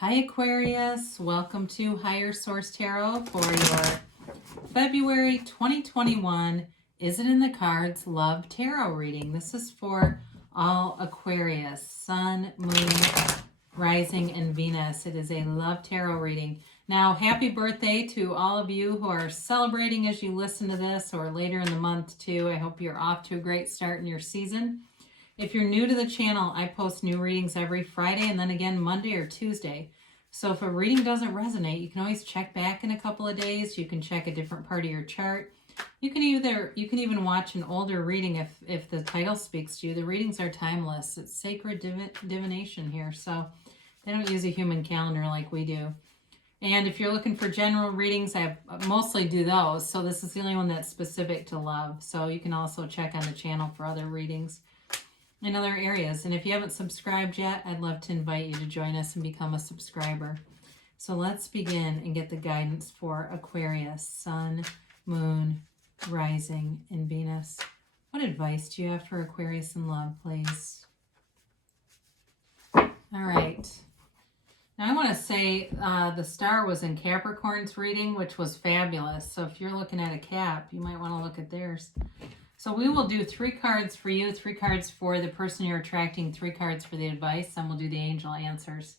Hi Aquarius, welcome to Higher Source Tarot for your February 2021 Is It in the Cards Love Tarot reading. This is for all Aquarius, Sun, Moon, Rising, and Venus. It is a love tarot reading. Now, happy birthday to all of you who are celebrating as you listen to this or later in the month too. I hope you're off to a great start in your season. If you're new to the channel, I post new readings every Friday and then again Monday or Tuesday. So if a reading doesn't resonate, you can always check back in a couple of days. You can check a different part of your chart. You can even watch an older reading if the title speaks to you. The readings are timeless. It's sacred divination here. So they don't use a human calendar like we do. And if you're looking for general readings, I mostly do those. So this is the only one that's specific to love. So you can also check on the channel for other readings in other areas. And if you haven't subscribed yet, I'd love to invite you to join us and become a subscriber. So let's begin and get the guidance for Aquarius, Sun, Moon, Rising, and Venus. What advice do you have for Aquarius in love, please? All right. Now I want to say the star was in Capricorn's reading, which was fabulous. So if you're looking at a Cap, you might want to look at theirs. So we will do 3 cards for you, 3 cards for the person you're attracting, 3 cards for the advice, and we'll do the angel answers.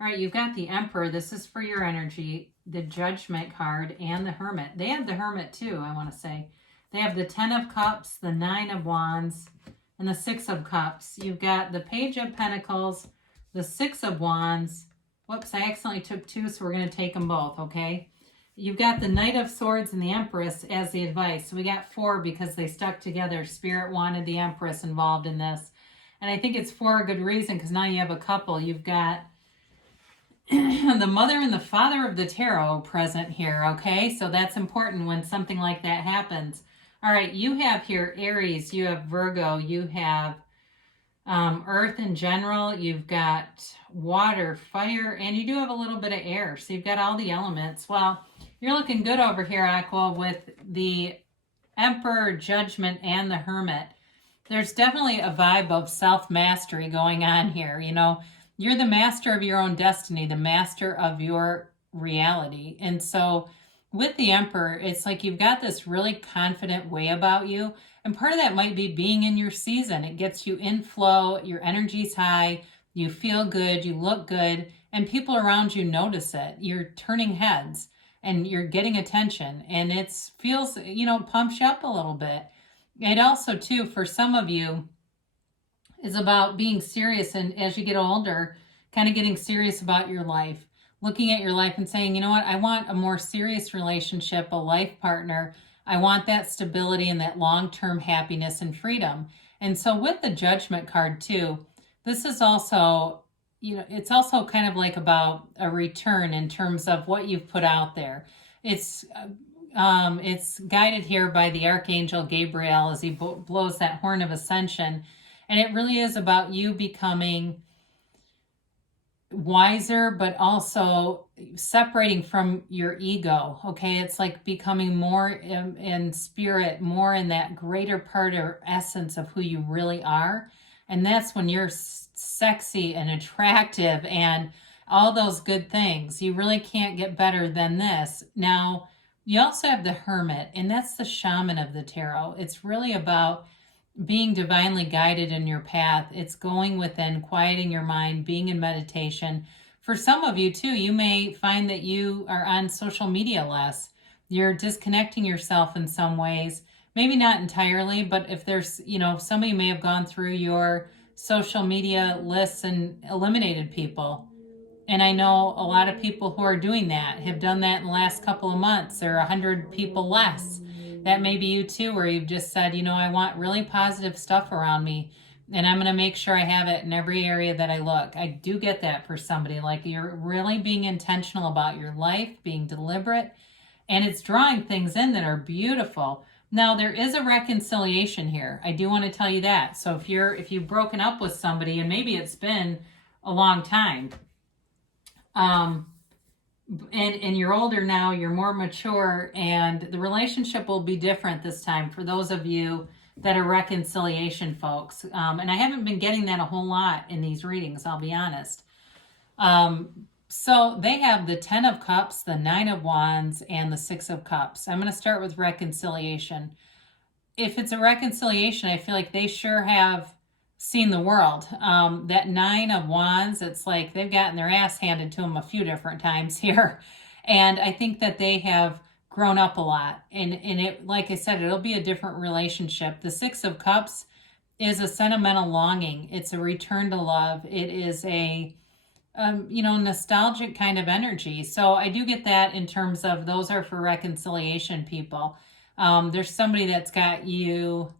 All right, you've got the Emperor. This is for your energy, the Judgment card, and the Hermit. They have the Hermit too, I want to say. They have the 10 of Cups, the 9 of Wands, and the 6 of Cups. You've got the Page of Pentacles, the 6 of Wands. Whoops, I accidentally took 2, so we're going to take them both, okay? You've got the Knight of Swords and the Empress as the advice. So we got 4 because they stuck together. Spirit wanted the Empress involved in this. And I think it's for a good reason because now you have a couple. You've got the mother and the father of the tarot present here, okay? So that's important when something like that happens. All right, you have here Aries, you have Virgo, you have Earth in general, you've got water, fire, and you do have a little bit of air. So you've got all the elements. Well, you're looking good over here, Aqua, with the Emperor, Judgment, and the Hermit. There's definitely a vibe of self-mastery going on here. You know, you're the master of your own destiny, the master of your reality. And so with the Emperor, it's like you've got this really confident way about you. And part of that might be being in your season. It gets you in flow, your energy's high, you feel good, you look good, and people around you notice it. You're turning heads and you're getting attention, and it feels, you know, pumps you up a little bit. It also, too, for some of you, is about being serious, and as you get older, kind of getting serious about your life, looking at your life and saying, you know what, I want a more serious relationship, a life partner. I want that stability and that long-term happiness and freedom. And so with the Judgment card too, this is also, you know, it's also kind of like about a return in terms of what you've put out there. It's guided here by the Archangel Gabriel as he blows that horn of ascension. And it really is about you becoming wiser, but also separating from your ego, okay? It's like becoming more in spirit, more in that greater part or essence of who you really are. And that's when you're sexy and attractive and all those good things. You really can't get better than this. Now, you also have the Hermit, and that's the shaman of the tarot. It's really about being divinely guided in your path. It's going within, quieting your mind, being in meditation. For some of you too, you may find that you are on social media less. You're disconnecting yourself in some ways. Maybe not entirely, but if there's, you know, some of you may have gone through your social media lists and eliminated people. And I know a lot of people who are doing that, have done that in the last couple of months. There are 100 people less. That may be you too, where you've just said, you know, I want really positive stuff around me, and I'm going to make sure I have it in every area that I look. I do get that for somebody. Like, you're really being intentional about your life, being deliberate, and it's drawing things in that are beautiful. Now, there is a reconciliation here. I do want to tell you that. So if you've broken up with somebody, and maybe it's been a long time, and you're older now, you're more mature, and the relationship will be different this time for those of you that are reconciliation folks. And I haven't been getting that a whole lot in these readings, I'll be honest. So they have the 10 of Cups, the 9 of Wands, and the 6 of Cups. I'm going to start with reconciliation. If it's a reconciliation, I feel like they sure have seen the world. That 9 of Wands, it's like they've gotten their ass handed to them a few different times here. And I think that they have grown up a lot. And it, like I said, it'll be a different relationship. The 6 of Cups is a sentimental longing. It's a return to love. It is a nostalgic kind of energy. So I do get that in terms of those are for reconciliation people. There's somebody that's got you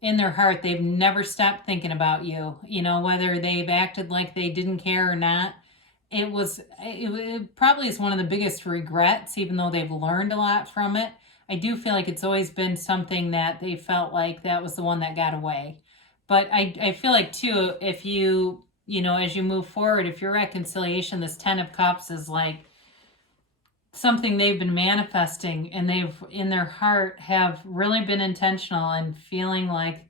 in their heart. They've never stopped thinking about you, whether they've acted like they didn't care or not. It probably is one of the biggest regrets, even though they've learned a lot from it. I do feel like it's always been something that they felt like that was the one that got away. But I feel like too, if you, as you move forward, if your reconciliation, this 10 of Cups is like something they've been manifesting, and they've in their heart have really been intentional and feeling like,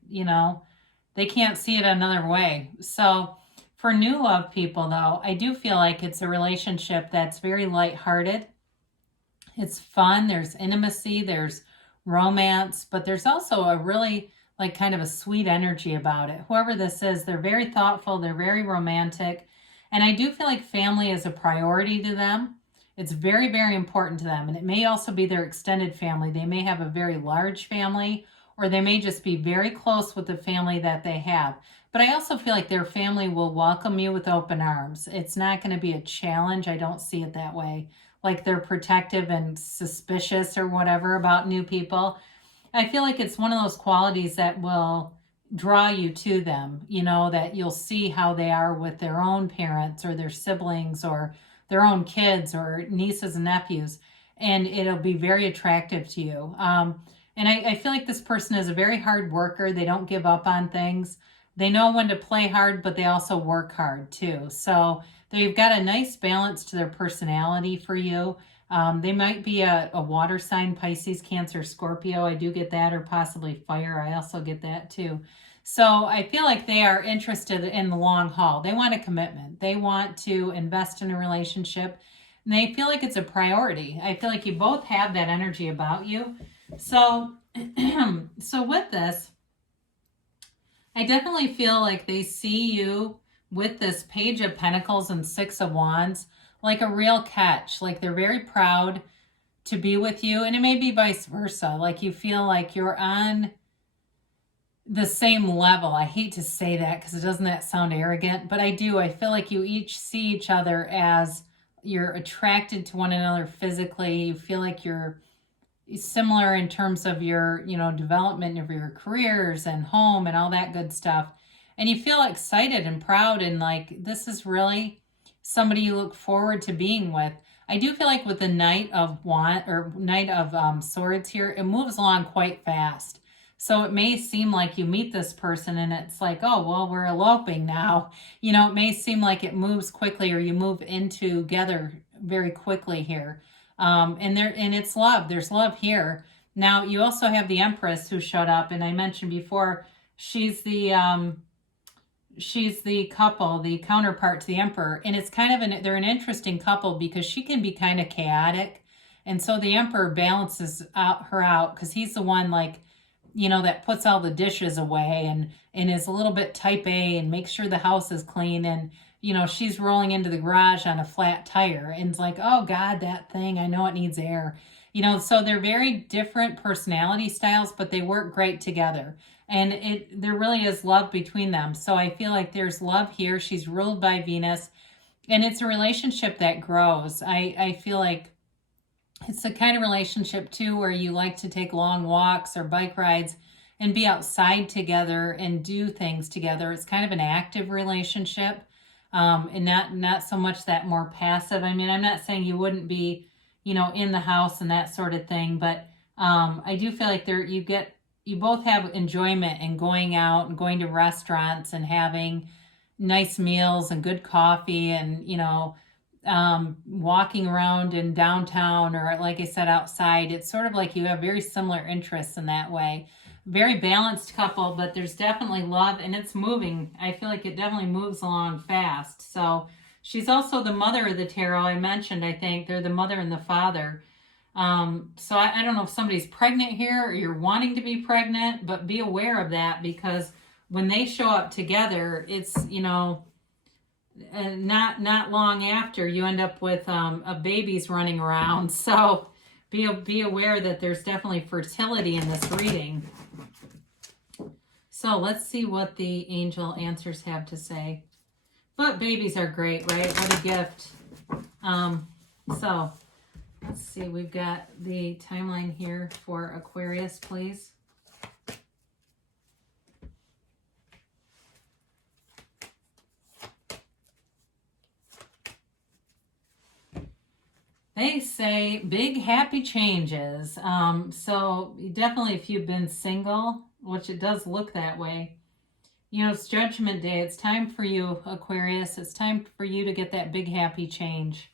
they can't see it another way. So for new love people though, I do feel like it's a relationship that's very lighthearted. It's fun. There's intimacy, there's romance, but there's also a really like kind of a sweet energy about it. Whoever this is, they're very thoughtful, they're very romantic. And I do feel like family is a priority to them. It's very, very important to them. And it may also be their extended family. They may have a very large family, or they may just be very close with the family that they have. But I also feel like their family will welcome you with open arms. It's not going to be a challenge. I don't see it that way. Like they're protective and suspicious or whatever about new people. I feel like it's one of those qualities that will draw you to them, that you'll see how they are with their own parents or their siblings or their own kids or nieces and nephews, and it'll be very attractive to you. And I feel like this person is a very hard worker. They don't give up on things. They know when to play hard, but they also work hard too. So they've got a nice balance to their personality for you. They might be a water sign, Pisces, Cancer, Scorpio. I do get that, or possibly fire. I also get that too. So I feel like they are interested in the long haul. They want a commitment. They want to invest in a relationship. And they feel like it's a priority. I feel like you both have that energy about you. So, so with this, I definitely feel like they see you with this Page of Pentacles and 6 of Wands like a real catch. Like they're very proud to be with you. And it may be vice versa. Like you feel like you're on the same level. I hate to say that because doesn't that sound arrogant? But I do. I feel like you each see each other as you're attracted to one another physically. You feel like you're similar in terms of your, development of your careers and home and all that good stuff. And you feel excited and proud and like this is really somebody you look forward to being with. I do feel like with the Knight of Swords here, it moves along quite fast. So it may seem like you meet this person and it's like, oh, well, we're eloping now. It may seem like it moves quickly or you move in together very quickly here. And it's love. There's love here. Now, you also have the Empress who showed up. And I mentioned before, she's the couple, the counterpart to the Emperor. And it's kind of they're an interesting couple because she can be kind of chaotic. And so the Emperor balances her out because he's the one that puts all the dishes away and is a little bit type A and makes sure the house is clean. And, she's rolling into the garage on a flat tire and it's like, oh God, that thing, I know it needs air. So they're very different personality styles, but they work great together. And there really is love between them. So I feel like there's love here. She's ruled by Venus and it's a relationship that grows. I feel like it's the kind of relationship too where you like to take long walks or bike rides and be outside together and do things together. It's kind of an active relationship, and not so much that more passive. I mean, I'm not saying you wouldn't be, in the house and that sort of thing, but I do feel like you both have enjoyment in going out and going to restaurants and having nice meals and good coffee and, walking around in downtown or like I said, outside. It's sort of like you have very similar interests in that way. Very balanced couple, but there's definitely love and it's moving. I feel like it definitely moves along fast. So She's also the mother of the tarot. I mentioned, I think, they're the mother and the father. So I don't know if somebody's pregnant here or you're wanting to be pregnant, but be aware of that, because when they show up together, it's, you know, not long after you end up with a baby's running around. So be aware that there's definitely fertility in this reading. So let's see what the angel answers have to say. But babies are great, right? What a gift. So let's see, we've got the timeline here for Aquarius, please. They say big happy changes. So definitely if you've been single, which it does look that way, you know, it's Judgment Day. It's time for you, Aquarius. It's time for you to get that big happy change.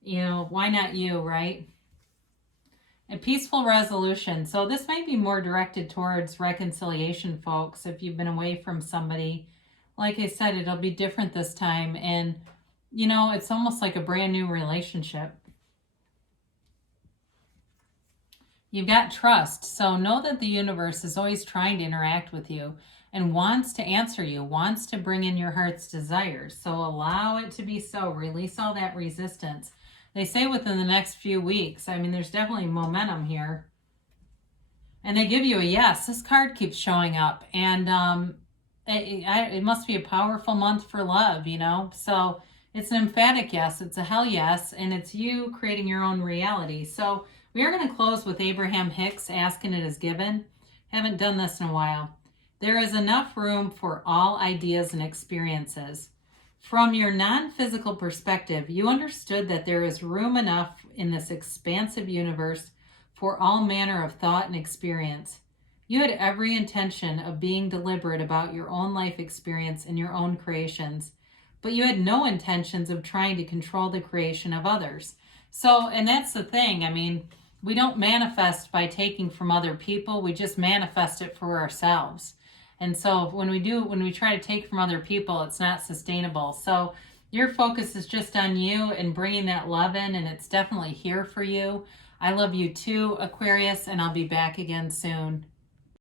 You know, why not you, right? A peaceful resolution. So this might be more directed towards reconciliation, folks. If you've been away from somebody, like I said, it'll be different this time. And, you know, it's almost like a brand new relationship. You've got trust. So know that the universe is always trying to interact with you and wants to answer you, wants to bring in your heart's desires. So allow it to be so. Release all that resistance. They say within the next few weeks. I mean, there's definitely momentum here. And they give you a yes. This card keeps showing up. And it must be a powerful month for love, you know. So it's an emphatic yes. It's a hell yes. And it's you creating your own reality. So we are going to close with Abraham Hicks, asking it is given. Haven't done this in a while. There is enough room for all ideas and experiences. From your non-physical perspective, you understood that there is room enough in this expansive universe for all manner of thought and experience. You had every intention of being deliberate about your own life experience and your own creations, but you had no intentions of trying to control the creation of others. So, and that's the thing, I mean, we don't manifest by taking from other people. We just manifest it for ourselves. And so when we try to take from other people, it's not sustainable. So your focus is just on you and bringing that love in, and it's definitely here for you. I love you too, Aquarius, and I'll be back again soon.